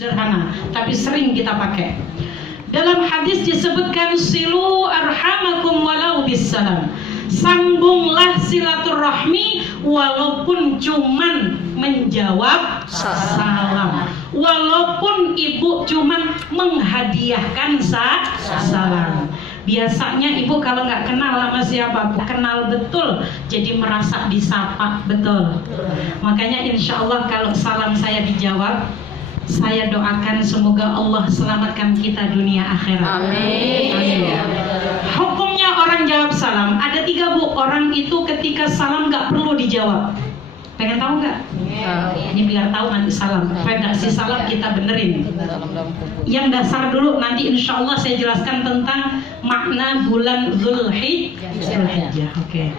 sederhana, tapi sering kita pakai. Dalam hadis disebutkan silu arhamakum walau bisalam. Sambunglah silaturahmi walaupun cuman menjawab salam. Walaupun ibu cuman menghadiahkan salam. Biasanya ibu kalau nggak kenal sama siapa, kenal betul, jadi merasa disapa betul. Makanya insya Allah kalau salam saya dijawab, saya doakan semoga Allah selamatkan kita dunia akhirat. Amin. Hukumnya orang jawab salam ada 3 Bu. Orang itu ketika salam nggak perlu dijawab. Pengen tahu nggak? Ini biar tahu nanti salam. Redaksi salam kita benerin. Yang dasar dulu, nanti insya Allah saya jelaskan tentang makna bulan Zulhijjah. Oke.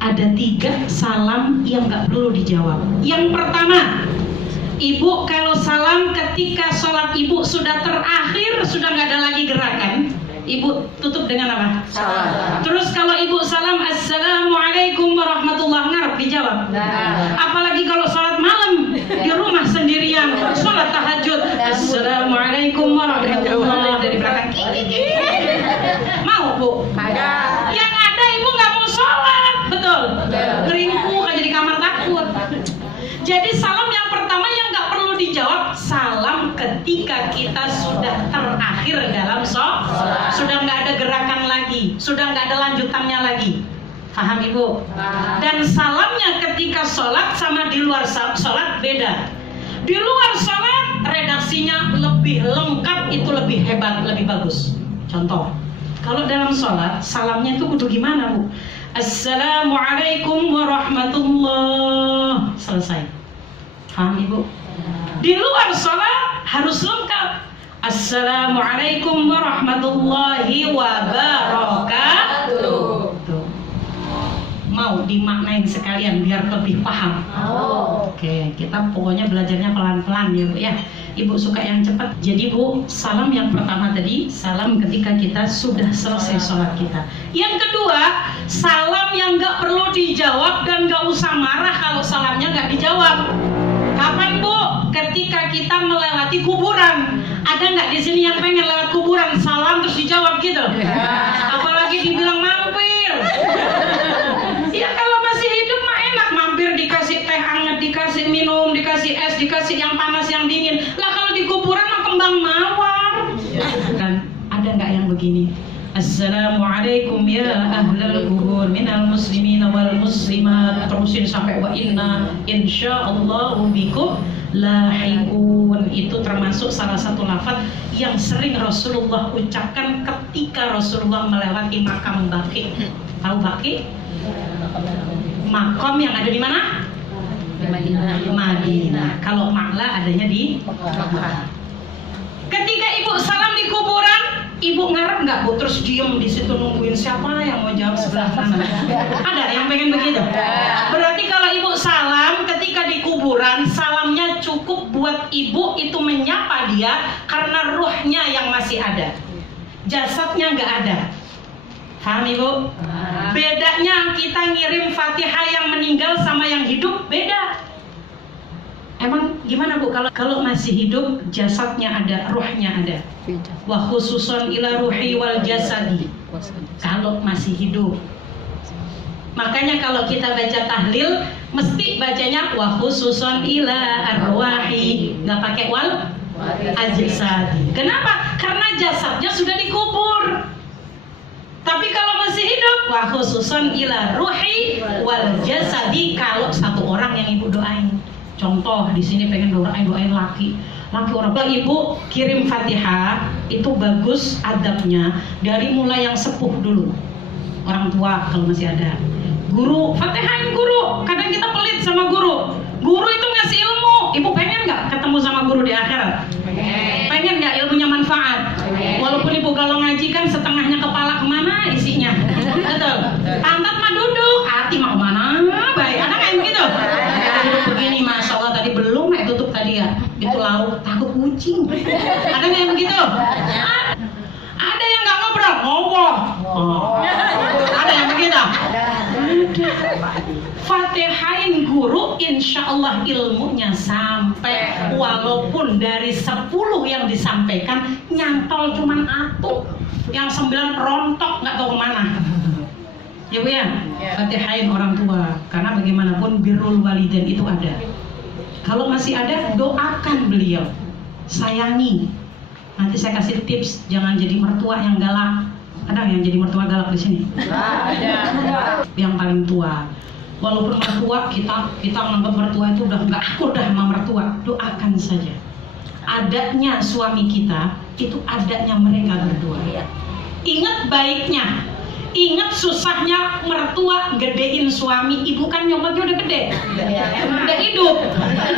Ada 3 salam yang nggak perlu dijawab. Yang pertama, ibu kalau salam ketika sholat ibu sudah terakhir, sudah nggak ada lagi gerakan, ibu tutup dengan apa? Salam. Terus kalau ibu salam assalamualaikum warahmatullahi wabarakatuh, dijawab. Apalagi kalau sholat malam di rumah sendirian, sholat tahajud, assalamualaikum warahmatullahi wabarakatuh, dari belakang. Mau Bu? Yang ada ibu nggak mau sholat, betul? Ngeringkuk aja di kamar takut. Jadi salam yang pertama yang nggak perlu dijawab, salam ketika kita sudah terakhir dalam sholat, sudah nggak ada gerakan lagi, sudah nggak ada lanjutannya lagi. Paham ibu? Dan salamnya ketika sholat sama di luar sholat beda. Di luar sholat redaksinya lebih lengkap, itu lebih hebat, lebih bagus. Contoh, kalau dalam sholat salamnya itu kudu gimana Bu? Assalamualaikum warahmatullahi, selesai. Paham ibu? Di luar sholat harus lengkap. Assalamualaikum warahmatullahi wabarakatuh. Mau dimaknain sekalian biar lebih paham. Oke, kita pokoknya belajarnya pelan-pelan ya Bu ya. Ibu suka yang cepat. Jadi Bu, salam yang pertama tadi, salam ketika kita sudah selesai sholat kita. Yang kedua, salam yang nggak perlu dijawab dan nggak usah marah kalau salamnya nggak dijawab. Kapan Bu? Ketika kita melewati kuburan. Ada nggak di sini yang pengen lewat kuburan salam terus dijawab gitu? Apalagi dibilang mampir. Ya kalau masih hidup mah enak, mampir dikasih teh hangat, dikasih minum, dikasih es, dikasih yang panas, yang dingin. Lah kalau di kuburan mah kembang mawar. Dan ada nggak yang begini? Assalamualaikum ya ahlal kubur minal muslimin wal muslimat, terusin sampai wa inna insyaallahu bikum lahiqun. Itu termasuk salah satu lafaz yang sering Rasulullah ucapkan ketika Rasulullah melewati makam Baqi. Tahu Baqi? Makam yang ada di mana? Di Madinah. Kalau Ma'la adanya di Mekah. Ketika ibu salam di kuburan, ibu ngarep nggak Bu? Terus diem di situ nungguin siapa yang mau jawab sebelah mana? Ada yang pengen begitu? Berarti kalau ibu salam ketika di kuburan, salamnya cukup buat ibu itu menyapa dia karena ruhnya yang masih ada, jasadnya nggak ada. Paham ibu? Bedanya kita ngirim Fatihah yang meninggal sama yang hidup beda. Emang gimana Bu kalau masih hidup jasadnya ada, ruhnya ada? Wa khususon ila ruhi wal jasadi. Kalau masih hidup. Makanya kalau kita baca tahlil mesti bacanya wa khususon ila arwahi, nggak pakai wal ajsadi. Kenapa? Karena jasadnya sudah dikubur. Tapi kalau masih hidup wa khususon ila ruhi wal jasadi, kalau satu orang yang ibu doain. Contoh di sini pengen doain laki orang. Kalau ibu kirim Fatihah itu bagus adabnya dari mulai yang sepuh dulu, orang tua kalau masih ada, guru Fatihahin guru. Kadang kita pelit sama guru. Guru itu ngasih ilmu. Ibu pengen nggak ketemu sama guru di akhirat? Pengen nggak ilmunya manfaat? Walaupun ibu kalau ngaji kan setengahnya kepala kemana isinya, betul? Pantat mah duduk, hati mah kemana? Baik, ada nggak yang begitu? Duduk begini, masya Allah tadi belum tutup tadi ya, itu lauk takut kucing. Ada nggak yang begitu? Ada yang nggak ngobrol, ngobrol. Ada yang begitu? Fatihain guru, insya Allah ilmunya sampai. Walaupun dari 10 yang disampaikan nyantol cuman atuh, yang 9 rontok nggak tahu kemana. Ya Bu ya, Fatihain orang tua, karena bagaimanapun birrul walidain itu ada. Kalau masih ada, doakan beliau, sayangi. Nanti saya kasih tips, jangan jadi mertua yang galak. Ada yang jadi mertua galak di sini? Ada. Yang paling tua. Walaupun mertua kita menganggap mertua itu udah nggak akur dah sama mertua, doakan saja. Adanya suami kita itu adanya mereka berdua. Ingat baiknya, ingat susahnya mertua gedein suami. Ibu kan nyomotnya udah gede, udah hidup.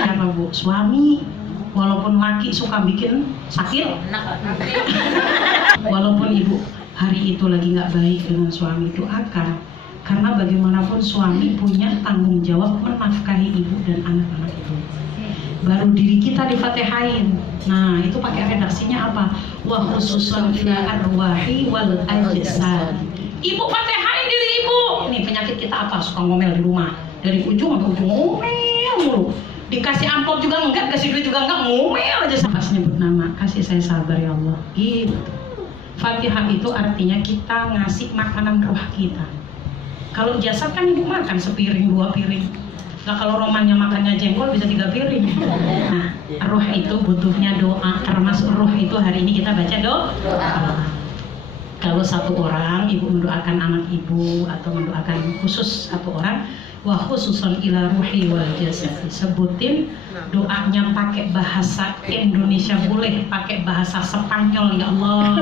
Apa Bu? Suami walaupun laki suka bikin sakit, walaupun ibu hari itu lagi nggak baik dengan suami, doakan. Karena bagaimanapun suami punya tanggung jawab menafkahi ibu dan anak-anak ibu. Baru diri kita difatihain. Nah itu pakai redaksinya apa? Wa khususan ila arwahi wal ajsad. Ibu fatihain diri ibu. Nih penyakit kita apa? Suka ngomel di rumah. Dari ujung sampai ujung ngomel mulu. Dikasih amplop juga enggak, kasih duit juga enggak, ngomel aja. Pas nyebut nama, kasih saya sabar ya Allah. Gitu. Fatihah itu artinya kita ngasih makanan roh kita. Kalau jasad kan ibu makan sepiring, 2 piring. Nah kalau romannya makannya jengkol bisa 3 piring. Nah roh itu butuhnya doa. Termasuk roh itu hari ini kita baca doa. Kalau satu orang ibu mendoakan anak ibu atau mendoakan khusus satu orang, wa khususan ila ruhi wal jasad, sebutin doanya pakai bahasa Indonesia boleh, pakai bahasa Spanyol ya Allah,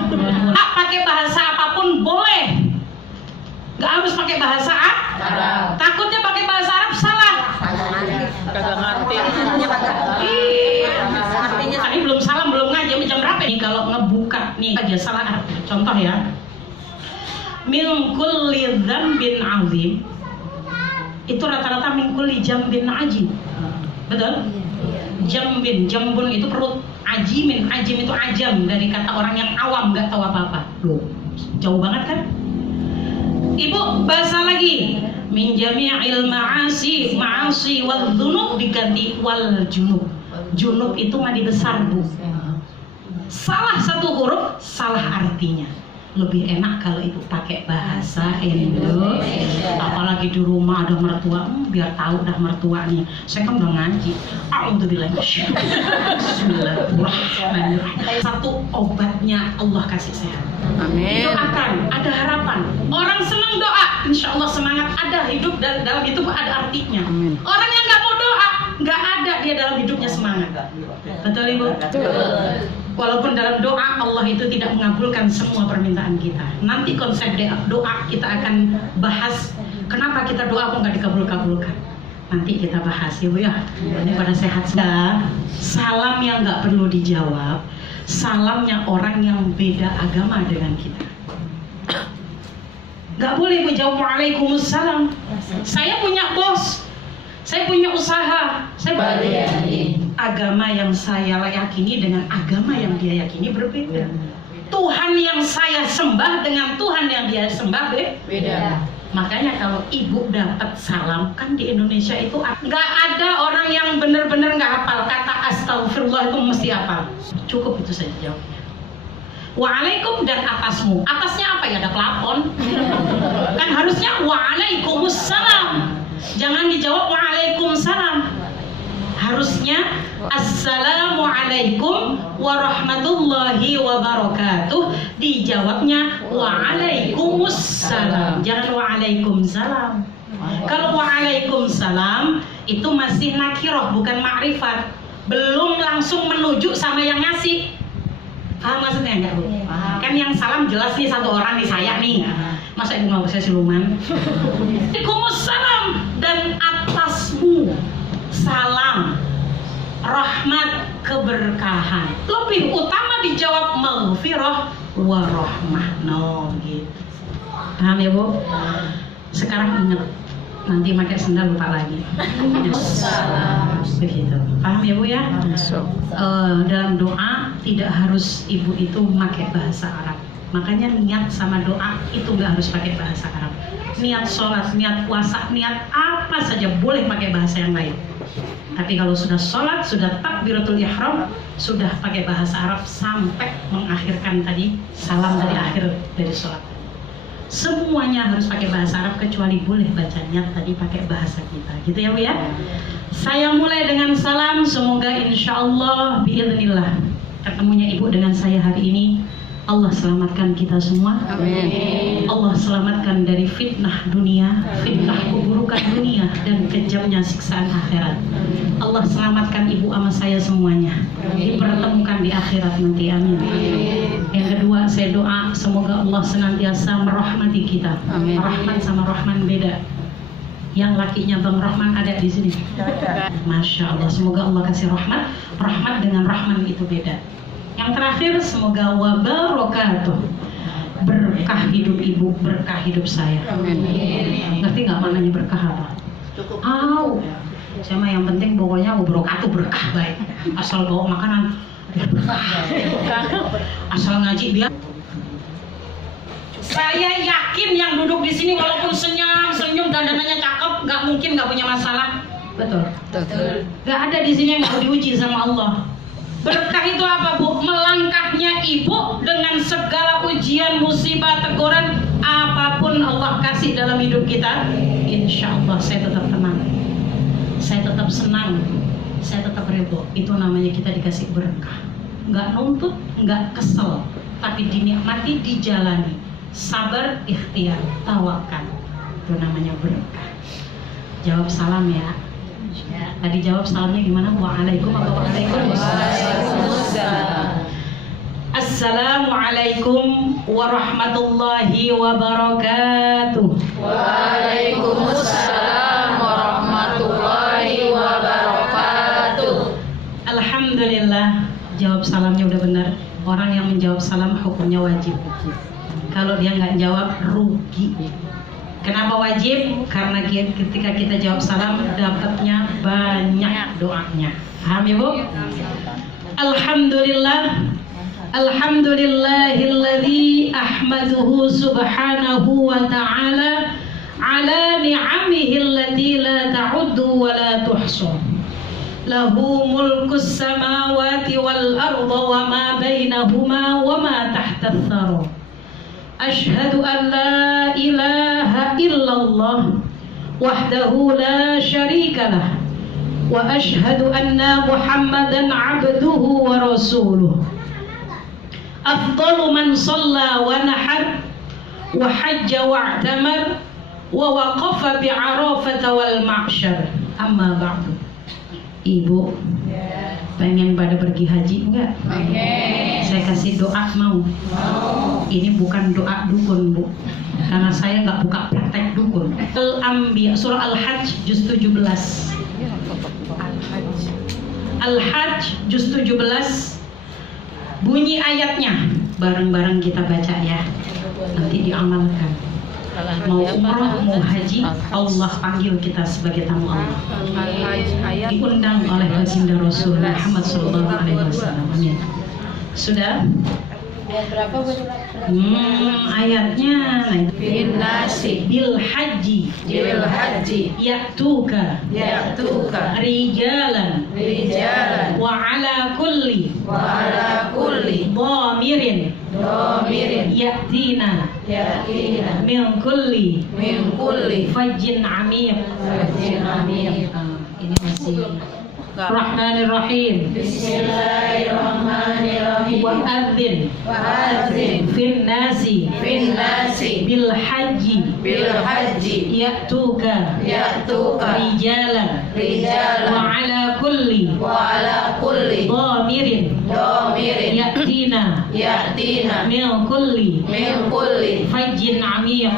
pakai bahasa apapun boleh, nggak harus pakai bahasa Arab. Takutnya pakai bahasa Arab salah. Kagak ngerti. Artinya tadi belum salam, belum ngaji, jam berapa nih kalau ngebuka nih aja salah. Contoh ya, min kulli dzambin azim, itu rata-rata min kulli jambin ajim, betul? Jambin, jambun itu perut, ajimin, ajim itu ajam, dari kata orang yang awam nggak tahu apa-apa. Loh, jauh banget kan? Ibu bahasa lagi, min jami'il ma'asi, ma'asi wal dzunub diganti wal junub. Junub itu mandi besar Bu. Salah satu huruf, salah artinya. Lebih enak kalau ibu pakai bahasa Indonesia. Apalagi di rumah ada mertua, biar tahu dah mertua nih. Saya kan udah ngaji. Alhamdulillah. Bismillahirrahmanirrahim. Satu obatnya Allah kasih sehat. Amin. Doakan, ada harapan. Orang senang doa, insya Allah semangat. Ada hidup dalam itu ada artinya. Amin. Orang yang nggak mau doa, nggak ada dia dalam hidupnya semangat. Betul Ibu? Betul. Walaupun dalam doa Allah itu tidak mengabulkan semua permintaan kita. Nanti konsep doa kita akan bahas. Kenapa kita doa kok nggak dikabul-kabulkan? Nanti kita bahas ya Bu ya. Ini pada sehat sudah. Salam yang nggak perlu dijawab, salamnya orang yang beda agama dengan kita. Nggak boleh Bu jawab Waalaikumsalam. Saya punya bos, saya punya usaha, saya agama yang saya yakini dengan agama yang dia yakini berbeda. Tuhan yang saya sembah dengan Tuhan yang dia sembah beda. Makanya kalau ibu dapat salam, kan di Indonesia itu nggak ada orang yang benar-benar nggak hafal kata astagfirullah itu mesti hafal. Cukup itu saja jawabnya. Waalaikum dan atasmu. Atasnya apa ya? Ada pelapon. Kan harusnya waalaikumsalam. Jangan dijawab waalaikumsalam. Harusnya assalamualaikum warahmatullahi wabarakatuh. Dijawabnya waalaikumsalam. Jangan waalaikumsalam. Kalau waalaikumsalam itu masih nakiroh, bukan ma'rifat. Belum langsung menuju sama yang ngasih. Paham maksudnya enggak Bu? Kan yang salam jelas nih satu orang nih, saya nih. Masa ibu nggak bisa siluman? Waalaikumsalam dan atasmu. Salam, rahmat, keberkahan. Lebih utama dijawab maghfirah warahmah. No, gitu. Paham ya Bu? Sekarang ingat, nanti pakai sendal lupa lagi. Begitu. Paham ya Bu ya? Dalam doa tidak harus ibu itu pakai bahasa Arab. Makanya niat sama doa itu nggak harus pakai bahasa Arab. niat sholat, niat puasa, niat apa saja boleh pakai bahasa yang lain. Tapi kalau sudah sholat, sudah takbiratul ihram, sudah pakai bahasa Arab sampai mengakhirkan tadi salam dari akhir dari sholat. Semuanya harus pakai bahasa Arab kecuali boleh baca niat tadi pakai bahasa kita, gitu ya Bu ya. Saya mulai dengan salam, semoga insya Allah biiznillah ketemunya Ibu dengan saya hari ini Allah selamatkan kita semua. Amin. Allah selamatkan dari fitnah dunia, fitnah keburukan dunia dan kejamnya siksaan akhirat. Allah selamatkan Ibu sama saya semuanya. Dipertemukan di akhirat nanti. Amin. Yang kedua, saya doa semoga Allah senantiasa merahmati kita. Amin. Rahman sama Rahman beda. Yang lakinya Bang Rahman ada di sini. Masya Allah, semoga Allah kasih rahmat. Rahmat dengan Rahman itu beda. Yang terakhir, semoga wabarakatuh, berkah hidup Ibu, berkah hidup saya. Amin. Ngerti nggak maknanya berkah apa? Saya mah yang penting pokoknya wabarakatuh berkah baik. Asal bawa makanan berkah. Asal ngaji biar. Saya yakin yang duduk di sini walaupun senyum dandanannya cakep, nggak mungkin nggak punya masalah. Betul. Nggak ada di sini yang nggak diuji sama Allah. Berkah itu apa Bu? Melangkahnya Ibu dengan segala ujian, musibah, teguran, apapun Allah kasih dalam hidup kita, insya Allah saya tetap tenang, saya tetap senang, saya tetap ridho. Itu namanya kita dikasih berkah. Nggak nuntut, nggak kesel, tapi dinikmati, dijalani. Sabar, ikhtiar, tawakal. Itu namanya berkah. Jawab salam ya. Tadi jawab salamnya gimana? Waalaikum apa waalaikumsalam. Assalamualaikum warahmatullahi wabarakatuh. Waalaikumsalam warahmatullahi wabarakatuh. Alhamdulillah, jawab salamnya udah benar. Orang yang menjawab salam hukumnya wajib. Kalau dia nggak jawab rugi. Kenapa wajib? Karena ketika kita jawab salam dapatnya banyak doanya. Paham ya Bu? Alhamdulillah, alhamdulillahilladzi ahmaduhu subhanahu wa ta'ala ala ni'amihi allati la ta'uddu wa la tuhsu. Lahu mulkus samawati wal arda wa ma bainahuma wa ma tahta ath-thara. Ashhadu an la ilaha illallah wahdahu la syarika lah wa ashhadu anna Muhammadan abduhu wa rasuluh. Afdalu man shalla wa nahar wa hajja wa i'tamar wa waqafa bi Arafah wal mahsyar. Amma ba'du. Ibu pengen pada pergi haji enggak? Saya kasih doa mau? Ini bukan doa dukun Bu, karena saya nggak buka praktek dukun. Al-Anbiya surah Al-Hajj juz 17. Al-Hajj juz 17 bunyi ayatnya, bareng-bareng kita baca ya, nanti diamalkan. Mau umrah, mau haji, Allah panggil kita sebagai tamu Allah. Diundang oleh baginda Rasul Muhammad SAW. Amin. Sudah? Ayat berapa Bu? Ayatnya Bin nasi bil haji ya'tuka rijalan wa ala kulli dhamirin ya'tina min kulli fajjin amiq. Ini masih Rahmanirrahim. Bismillahirrahmanirrahim. Wa'adzin fin nasi bil haji ya'tuka rijalan wa ala kulli dhamirin ya'tina min kulli fajjin amiq.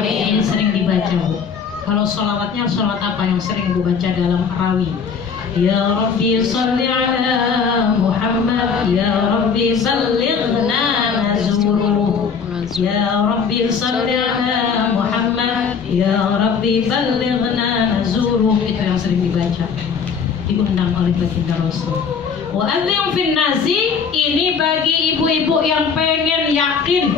Ini sering dibaca Bu. Kalau sholawatnya sholawat apa yang sering Ibu baca dalam rawi? Ya Rabbi salli ala Muhammad, Ya Rabbi sallighna nazuruh, Ya Rabbi salli ala Muhammad, Ya Rabbi ballighna nazuruh. Itu yang sering dibaca, diundang oleh baginda Rasul. Wa adzim fin nasi, ini bagi ibu-ibu yang pengen yakin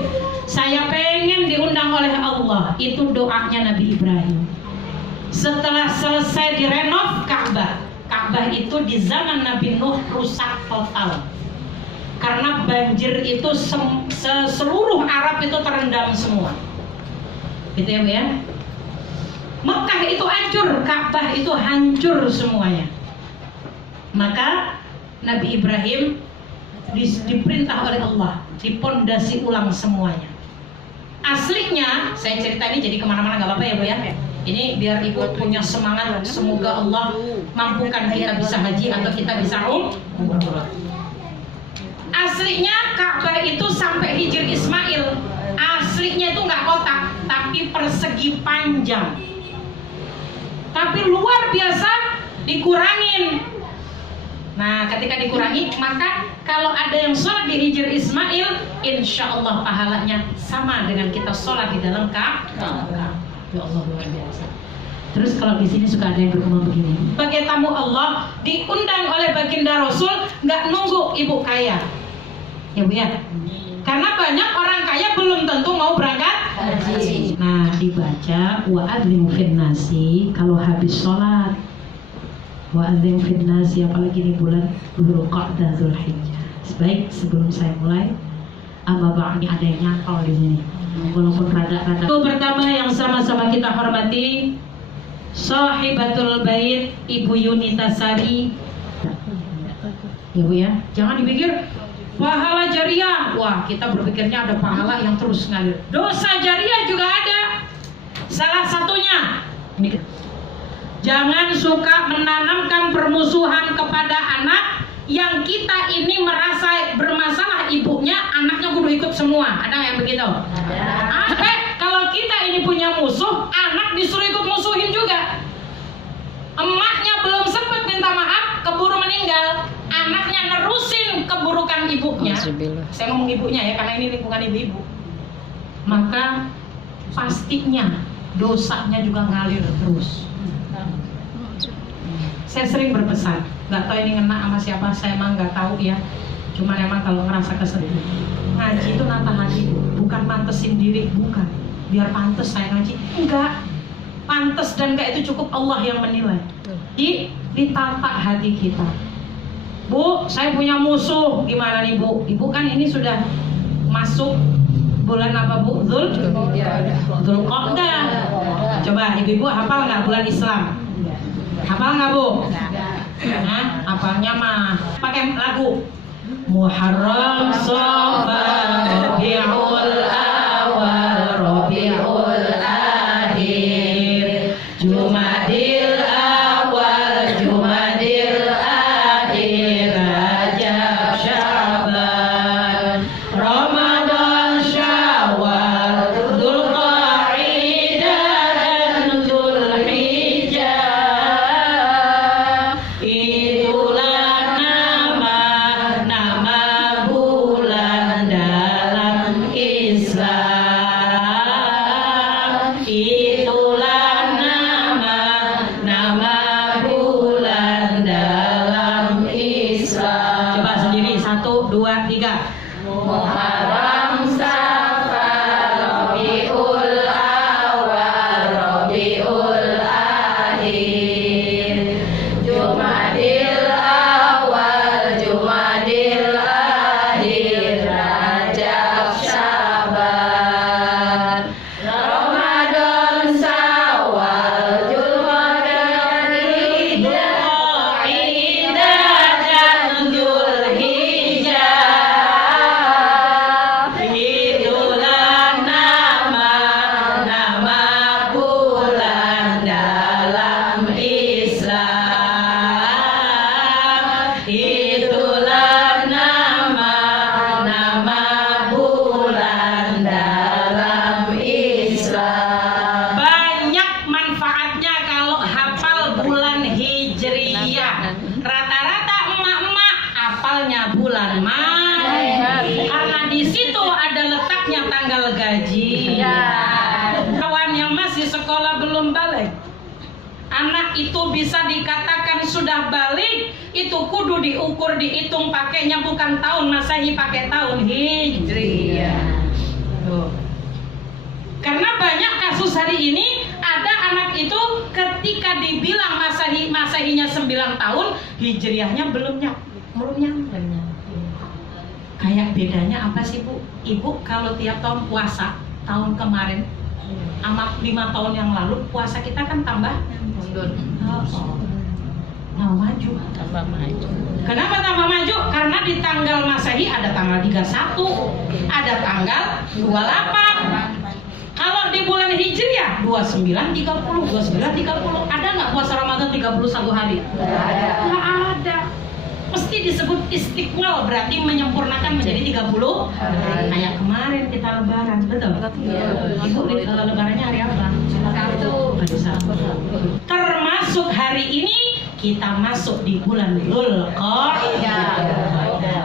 Saya pengen diundang oleh Allah. Itu doanya Nabi Ibrahim. Setelah selesai direnov Ka'bah. Ka'bah itu di zaman Nabi Nuh rusak total. Karena banjir itu seluruh Arab itu terendam semua. Gitu ya Bu ya. Mekah itu hancur, Ka'bah itu hancur semuanya. Maka Nabi Ibrahim diperintah oleh Allah, dipondasi ulang semuanya. Aslinya, saya cerita ini jadi kemana-mana gak apa-apa ya Bu ya. Ini biar Ibu punya semangat. Semoga Allah mampukan kita bisa haji atau kita bisa umrah. Aslinya Ka'bah itu sampai Hijr Ismail, aslinya itu nggak kotak, tapi persegi panjang. Tapi luar biasa dikurangin. Nah, ketika dikurangi, maka kalau ada yang sholat di Hijr Ismail, insya Allah pahalanya sama dengan kita sholat di dalam Ka'bah. Ya Allah, luar biasa. Terus kalau di sini suka ada yang berkembang begini. Sebagai tamu Allah, diundang oleh baginda Rasul, nggak nunggu ibu kaya. Ya Bu ya. Karena banyak orang kaya belum tentu mau berangkat haji. Nah, dibaca wa adzim fin nasi kalau habis sholat. Wa adzim fin nasi, apalagi ini bulan Dzulqa'dah Dzulhijjah. Baik, sebelum saya mulai, ini ada yang nyangkol di sini. Walaupun rada-rada. Itu pertama yang sama-sama kita hormati, Sahibatul Bait Ibu Yunita Sari. Ya Bu ya, jangan dipikir pahala jariah. Wah, kita berpikirnya ada pahala yang terus ngalir. Dosa jariah juga ada. Salah satunya, ini, jangan suka menanamkan permusuhan kepada anak yang kita ini merasa bermasalah ibunya, anaknya kudu ikut semua. Ada nggak yang begitu? Ada. Kalau kita ini punya musuh, anak disuruh ikut musuhin juga. Emaknya belum sempat minta maaf, keburu meninggal. Anaknya nerusin keburukan ibunya. Saya ngomong ibunya ya, karena ini lingkungan ibu-ibu. Maka pastinya dosanya juga ngalir terus. Saya sering berpesan, nggak tahu ini ngena sama siapa, saya emang nggak tahu ya. Cuma emang kalau ngerasa kesedih, ngaji itu nata hati, bukan mantesin diri, bukan. Biar pantes saya ngaji, enggak. Pantes dan enggak itu cukup Allah yang menilai. Ditata hati kita. Bu, saya punya musuh, gimana nih Bu? Ibu kan ini sudah masuk bulan apa Bu? Dzulqa'dah. Coba ibu-ibu hafal nggak bulan Islam? Hafal nggak Bu? Nah, hafalnya mah pakai lagu Muharram, Safar, Rabiul Awal, Rabiul Akhir, Jumadil Awal, Jumadil Akhir, Rajab, Syaban, Ramadan, Syawal, Dzulqa'dah dan Dzulhijjah. Itulah nama-nama bulan dalam Islam. Itulah nama-nama bulan dalam Islam. Coba sendiri, 1, 2, 3. Muharram, Safar, Rabiul Awal, Rabiul Akhir, Jumadil Awal, Jumadil Akhir, Rajab, Syaban, Ramadan, Syawal, Dzulqa'dah dan Dzulhijjah. Itulah nama-nama bulan dalam Islam. Itulah nama-nama bulan dalam Islam. Banyak manfaatnya kalau hafal bulan Hijriyah. Rata-rata emak-emak hafalnya bulan Maret, karena di situ ada letaknya tanggal gajian. Kawan yang masih sekolah belum balik, anak itu bisa dikatakan sudah balik, itu kudu diukur, dihitung pakainya bukan tahun Masehi, pakai tahun Hijriyah. Tuh. kasus hari ini ada anak itu ketika dibilang masehinya 9 tahun, hijriahnya belum nyampe. Kayak bedanya apa sih Bu? Ibu kalau tiap tahun puasa, tahun kemarin sama 5 tahun yang lalu puasa kita kan tambah maju. Kenapa tambah maju? Karena di tanggal Masehi ada tanggal 31, ada tanggal 28. Kalau di bulan Hijriah 29, 30, 29, 30. Ada nggak puasa Ramadan 31 hari? Nggak ada. Mesti disebut istiqmal, berarti menyempurnakan menjadi 30 hari. Kayak kemarin kita lebaran, betul? Ibu lebarannya hari apa? Sabtu. Termasuk hari ini kita masuk di bulan Dzulqa'dah.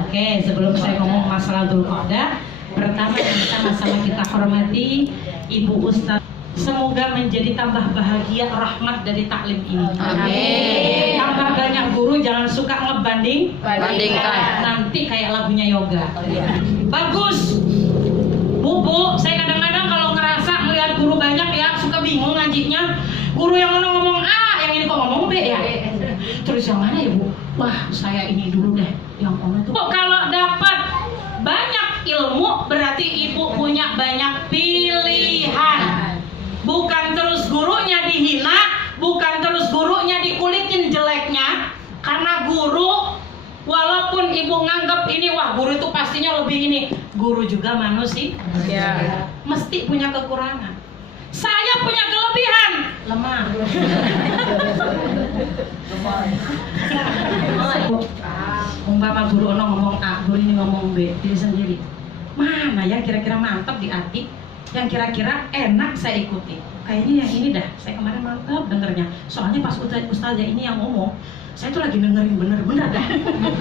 Oke, sebelum saya ngomong masalah Dzulqa'dah, pertama masalah kita hormati Ibu Ustaz. Semoga menjadi tambah bahagia rahmat dari taklim ini. Amin. Tambah banyak guru, jangan suka bandingkan. Nanti kayak lagunya yoga. Bagus. Bu, saya kadang-kadang kalau ngerasa melihat guru banyak ya suka bingung ngajinya. Guru yang ngomong A, yang ini kok ngomong B ya. Terus yang mana ya Bu? Wah, saya ini dulu deh. Yang itu. Kalau dapat banyak ilmu berarti Ibu punya banyak pilihan. Bukan terus gurunya dihina, bukan terus gurunya dikulitin jeleknya. Karena guru, walaupun Ibu nganggap ini, wah guru itu pastinya lebih ini, guru juga manusia, mesti punya kekurangan. Saya punya kelebihan, lemah. Umpama guru ono ngomong A, guru ini ngomong B, diri sendiri. Mana yang kira-kira mantap di hati? Yang kira-kira enak saya ikuti. Kayaknya yang ini dah, saya kemarin mantap dengernya. Soalnya pas ustazah ini yang ngomong, saya tuh lagi dengerin bener-bener dah.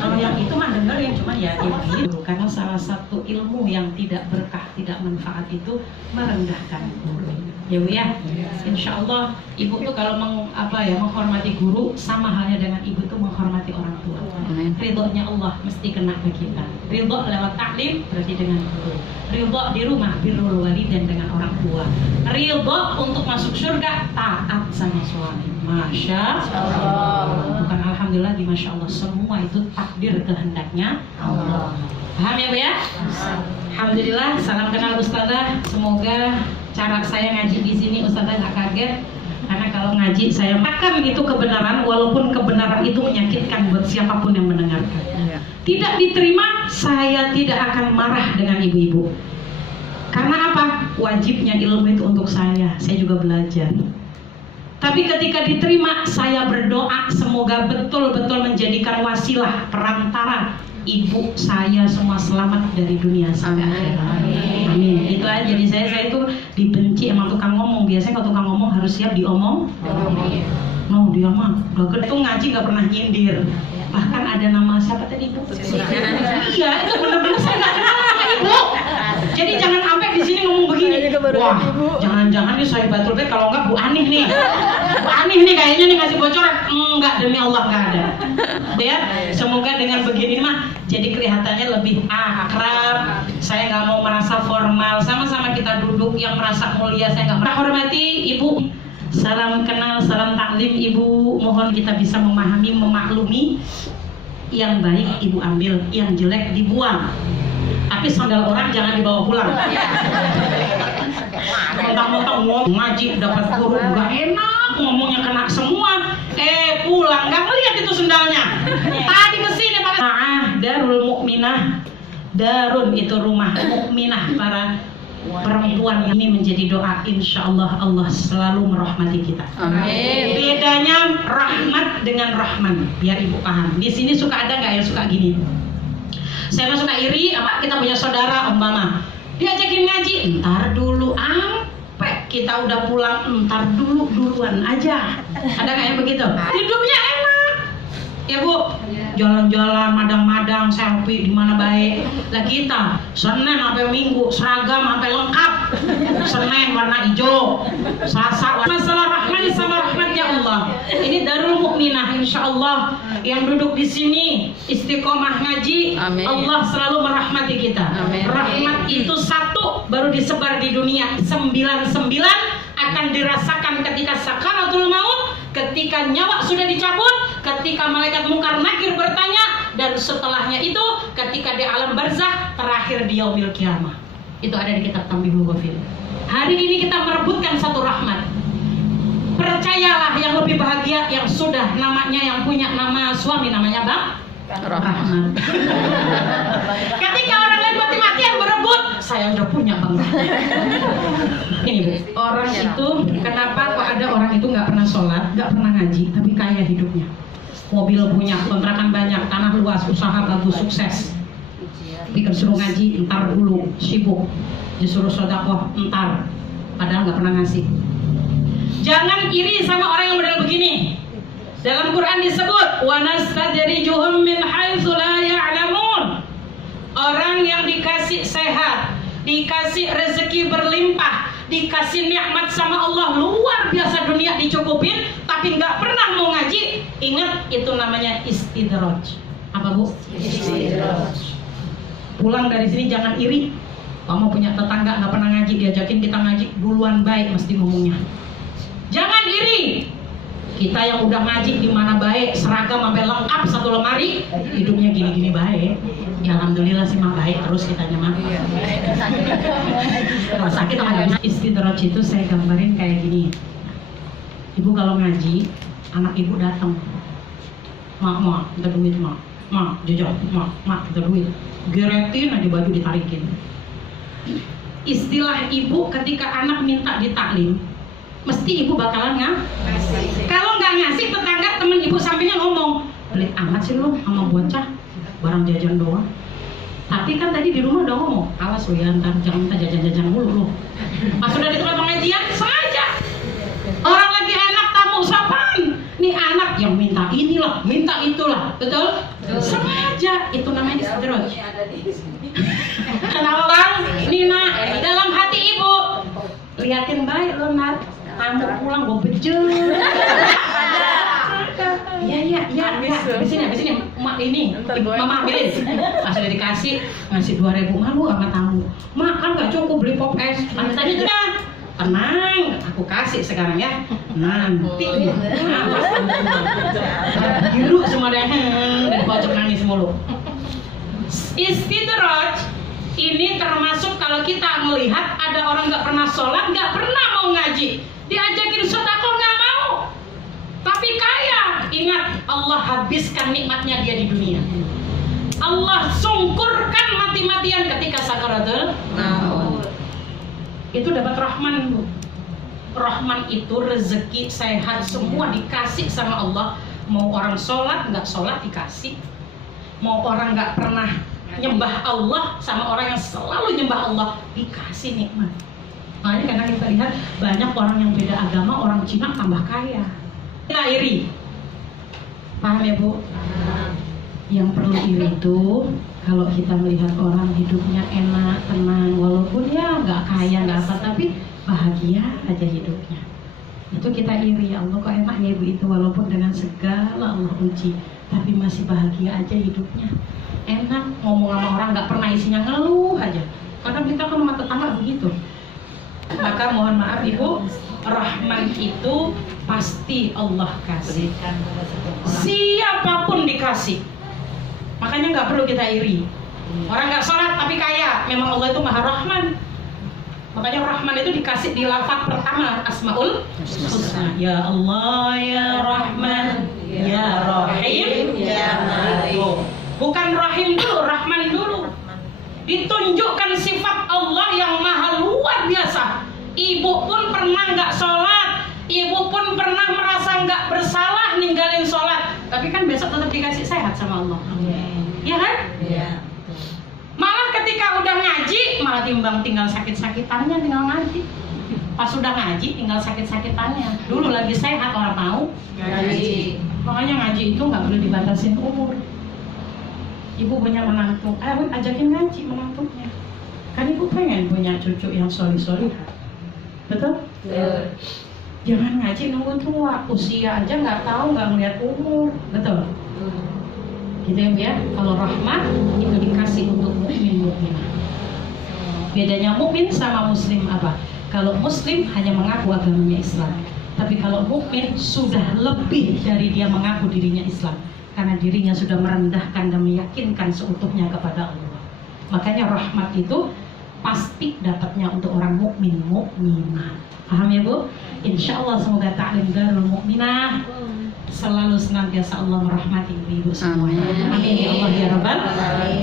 Kalau yang itu mah dengerin, cuman ya gitu. Karena salah satu ilmu yang tidak berkah, tidak manfaat itu merendahkan guru. Ya Bu ya, insya Allah Ibu tuh kalau menghormati guru sama halnya dengan Ibu tuh menghormati orang tua. Ridhonya Allah mesti kena ke kita. Ridho lewat taklim berarti dengan guru. Ridho di rumah birrul walidain dengan orang tua. Ridho untuk masuk surga taat sama suami. Masya Allah. Bukan alhamdulillah di masya Allah, semua itu takdir kehendaknya Allah. Paham ya Bu ya? Alhamdulillah, salam kenal Ustazah. Semoga cara saya ngaji di sini Ustazah nggak kaget. Karena kalau ngaji saya makan itu kebenaran, walaupun kebenaran itu menyakitkan buat siapapun yang mendengarkan. Tidak diterima, saya tidak akan marah dengan ibu-ibu. Karena apa? Wajibnya ilmu itu untuk saya juga belajar. Tapi ketika diterima, saya berdoa semoga betul-betul menjadikan wasilah, perantara ibu saya semua selamat dari dunia sampai akhirat. Amin. Itu aja. Jadi saya itu dibenci emang tukang ngomong. Biasanya kalau tukang ngomong harus siap diomong. No, dia mah udah gede tuh ngaji nggak pernah nyindir. Bahkan ada nama siapa tadi Bu? Iya, itu benar-benar saya nggak kenal sama Ibu. Jadi jangan sampai di sini ngomong begini. Wah, jangan-jangan nih saya batul bet kalau enggak Bu Anih nih. Bu Anih nih kayaknya nih ngasih bocoran. Enggak, demi Allah enggak ada. Ya, semoga dengan begini mah jadi kelihatannya lebih akrab. Saya nggak mau merasa formal. Sama-sama kita duduk yang merasa mulia. Saya nggak merasa hormati Ibu. Salam kenal, salam taklim Ibu. Mohon kita bisa memahami, memaklumi. Yang baik Ibu ambil, yang jelek dibuang. Tapi sandal orang jangan dibawa pulang. Mentang-mentang ngomong ngaji dapat guru nggak enak, ngomongnya kena semua. Pulang nggak ngeliat itu sendalnya. Tadi kesini pakai Darul Mukminah. Darun itu rumah, mukminah para perempuan ini menjadi doa. Insya Allah Allah selalu merahmati kita. Amin. Bedanya rahmat dengan rahman, biar Ibu paham. Di sini suka ada nggak yang suka gini? Saya mah suka iri, apa kita punya saudara umpama diajakin ngaji, entar dulu ampe kita udah pulang, entar duluan aja. Ada nggak yang begitu? Hidupnya enak, ya Bu. Jalan-jalan, madang-madang, selfie di mana baik. Lah kita Senin sampai Minggu seragam sampai lengkap. Senin warna hijau, Selasa masalah rahman sama rahmatnya Allah. Ini Darul Mukminah, insya Allah yang duduk di sini istiqomah ngaji. Amin. Allah selalu merahmati kita. Amin. Rahmat itu satu baru disebar di dunia, 99 akan dirasakan ketika sakaratul maut, ketika nyawa sudah dicabut, ketika malaikat mungkar nakir bertanya, dan setelahnya itu ketika di alam barzakh, terakhir di yaumil kiamah. Itu ada di kitab Tanbihul Ghafil. Hari ini kita merebutkan satu rahmat. Percayalah, yang lebih bahagia yang sudah namanya, yang punya nama suami namanya Bang Rahmat. Ketika orang lain mati-matian berebut, saya udah punya Bang Rahmat. Ini Bu, orang itu kenapa kok ada orang itu nggak pernah sholat, nggak pernah ngaji, tapi kaya hidupnya. Mobil punya, kontrakan banyak, tanah luas, usaha bagus, sukses. Tapi disuruh ngaji, entar dulu, sibuk. Disuruh sedekah, entar. Padahal nggak pernah ngasih. Jangan iri sama orang yang model begini. Dalam Quran disebut, wa nastadrijuhum min haitsu la ya'lamun. Orang yang dikasih sehat, dikasih rezeki berlimpah, dikasih nikmat sama Allah luar biasa, dunia dicukupin, tapi nggak pernah mau ngaji. Ingat, itu namanya istidraj. Apa Bu? Istidraj. Pulang dari sini jangan iri. Kamu punya tetangga nggak pernah ngaji, diajakin kita ngaji, duluan baik mesti ngomongnya. Jangan iri. Kita yang udah ngaji di mana baik, seragam sampai lengkap satu lemari, hidupnya gini-gini baik. Ya alhamdulillah sih mah baik terus kitanya mah. Kalau sakit nggak bisa. Istidraj itu saya gambarin kayak gini. Ibu kalau ngaji, anak ibu datang, mak, kita duit mak, jujur, mak, kita duit. Geretin aja baju ditarikin. Istilah ibu ketika anak minta ditaklim, mesti ibu bakalan ngasih. Kalau nggak ngasih, tetangga temen ibu sampingnya ngomong, pelit amat sih lo sama bocah, barang jajan doang. Tapi kan tadi di rumah udah ngomong, awas lo ya, ntar jangan minta jajan-jajan mulu lo. Pas udah di tempat pengajian, sengaja. Orang lagi enak tamu usapan, nih anak yang minta inilah, minta itulah, betul? Sengaja, itu namanya istidraj. Kenapa Bang? Nina, dalam hati ibu, liatin baik lo Nat, tamu pulang gue bejel. Ya, besini, mak ini, mama ambilin. Pas udah dikasih, ngasih 2.000, malu sama tamu. Mak kan gak cukup beli pop es, tadi itu dah. Tenang, aku kasih sekarang ya. Nanti ya, pas biru semua deh, dari pojok nangis mulu. Istidraj ini termasuk kalau kita melihat ada orang nggak pernah sholat, nggak pernah mau ngaji, diajakin sedekah nggak mau, tapi kaya. Ingat, Allah habiskan nikmatnya dia di dunia. Allah sungkurkan mati-matian ketika sakaratul maut. Itu dapat rahman Bu. Rahman itu rezeki, sehat, semua dikasih sama Allah. Mau orang sholat nggak sholat dikasih, mau orang nggak pernah nyembah Allah sama orang yang selalu nyembah Allah dikasih nikmat. Makanya karena kita lihat banyak orang yang beda agama, orang Cina tambah kaya. Kita iri. Paham ya Bu? Yang perlu iri itu kalau kita melihat orang hidupnya enak, tenang, walaupun ya nggak kaya, nggak apa, tapi bahagia aja hidupnya. Itu kita iri, ya Allah kok enak ya Ibu itu, walaupun dengan segala Allah uji, tapi masih bahagia aja hidupnya. Enak, ngomong sama orang nggak pernah isinya ngeluh aja. Kadang kita kan sama tetangga begitu. Maka mohon maaf Ibu, rahman itu pasti Allah kasih. Siapapun dikasih. Makanya nggak perlu kita iri. Orang nggak sholat tapi kaya, memang Allah itu maha rahman. Makanya rahman itu dikasih di lafaz pertama Asmaul Husna. Ya Allah, ya Rahman, ya Rahim, ya Malik. Bukan Rahim dulu, Rahman dulu. Ditunjukkan sifat Allah yang maha luar biasa. Ibu pun pernah nggak sholat, ibu pun pernah merasa nggak bersalah ninggalin sholat, tapi kan besok tetap dikasih sehat sama Allah. Ya kan? Iya. Malah ketika udah ngaji, malah timbang tinggal sakit-sakitannya tinggal ngaji. Pas udah ngaji tinggal sakit-sakitannya. Dulu lagi sehat orang mau ngaji. Makanya ngaji itu nggak boleh dibatasin umur. Ibu punya menantu, ayo ajakin ngaji menantunya. Kan ibu pengen punya cucu yang solih-solih. Betul? Betul. Jangan ngaji nunggu tua, usia aja nggak tahu, nggak ngeliat umur. Betul? Gitu ya, kalau rahmat itu dikasih untuk mukmin. Bedanya mukmin sama muslim apa? Kalau muslim hanya mengaku agamanya Islam. Tapi kalau mukmin sudah lebih dari dia mengaku dirinya Islam, karena dirinya sudah merendahkan dan meyakinkan seutuhnya kepada Allah. Makanya rahmat itu pasti dapatnya untuk orang mukmin mukminah. Paham ya Bu? Insya Allah semoga Ta'lim Darul Mukminah selalu senantiasa Allah merahmati ibu-ibu semuanya. Amin ya Allah ya Rabbal.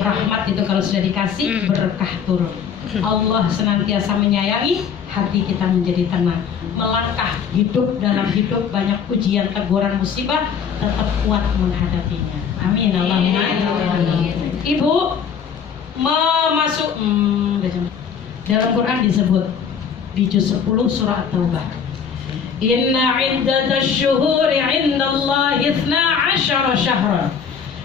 Rahmat itu kalau sudah dikasih berkah turun. Allah senantiasa menyayangi, hati kita menjadi tenang. Melangkah hidup dalam hidup banyak ujian, teguran, musibah, tetap kuat menghadapinya. Amin Allahumma amin. Ibu masuk dalam Quran disebut di juz 10 surah At-Taubah. Inna iddatash syuhuri 'indallahi 12 syahran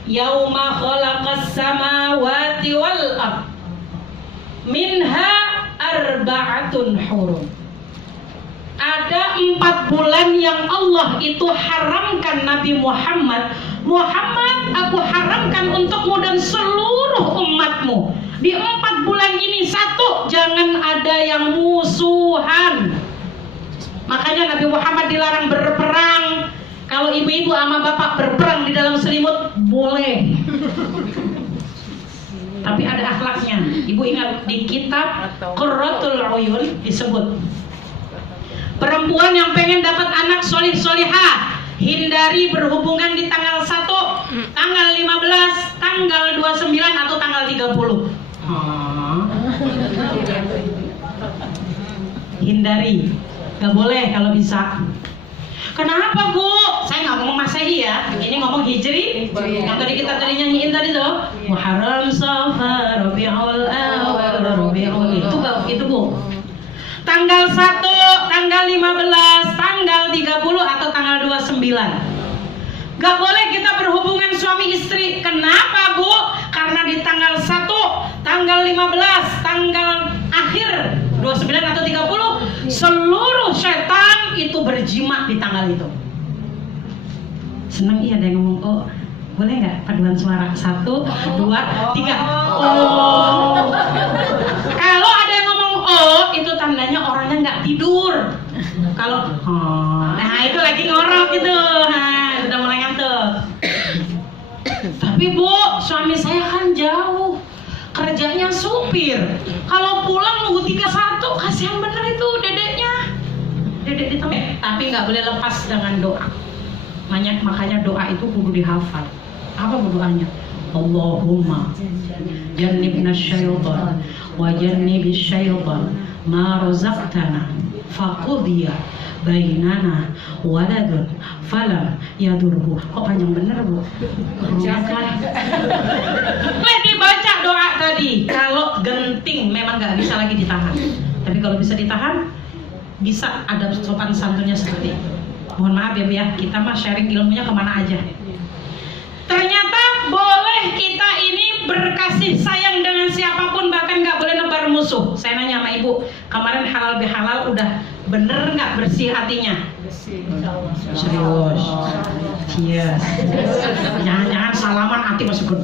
yauma khalaqas samawati wal ardh minha arba'atun hurum. Ada 4 bulan yang Allah itu haramkan Nabi Muhammad, aku haramkan untukmu dan seluruh umatmu. Di 4 bulan ini, 1, jangan ada yang musuhan. Makanya Nabi Muhammad dilarang berperang. Kalau ibu-ibu sama bapak berperang di dalam selimut boleh, tapi ada akhlaknya. Ibu ingat di kitab Qurratul Uyun disebut, perempuan yang pengen dapat anak solih solihah hindari berhubungan di tanggal 1, tanggal 15, tanggal 29 atau tanggal 30. Hindari, gak boleh kalau bisa. Kenapa Bu? Saya nggak ngomong Masehi ya, ini ngomong Hijri. Yang tadi kita nyanyiin tadi tuh Muharram, Safar, Rabiul Awal, Rabiul itu Bu. Tanggal 1, tanggal 15, tanggal 30 atau tanggal 29. Gak boleh kita berhubungan suami istri. Kenapa Bu? Karena di tanggal 1, tanggal 15, tanggal akhir 29 atau 30 seluruh setan itu berjima di tanggal itu. Seneng iya ada yang ngomong oh boleh nggak paduan suara 1, 2, 3 oh. Kalau ada yang ngomong oh itu tandanya orangnya nggak tidur. Kalau nah itu lagi ngorok gitu, udah mulai ngantuk. Tapi Bu, suami saya kan jauh, kerjanya supir. Kalau pulang nunggu 31, kasihan bener itu dedeknya. Dedek di tempat. Tapi nggak boleh lepas dengan doa. Makanya doa itu kudu dihafal. Apa doanya? Allahumma jannibna syaitan wa jannibis syaitan ma razaqtana faqudhiya bainana waladun falam yadurhu. Kok panjang bener Bu? Boleh dibaca doa tadi. Kalau genting memang nggak bisa lagi ditahan. Tapi kalau bisa ditahan, bisa ada sopan santunnya seperti itu. Mohon maaf ya Bu ya, kita mah sharing ilmunya kemana aja. Ternyata boleh kita ini berkasih sayang dengan siapapun, bahkan nggak boleh nebar musuh. Saya nanya sama Ibu, kemarin halal bihalal udah bener nggak bersih hatinya? Serius? Iya. Jangan-jangan salaman hati masih gedor.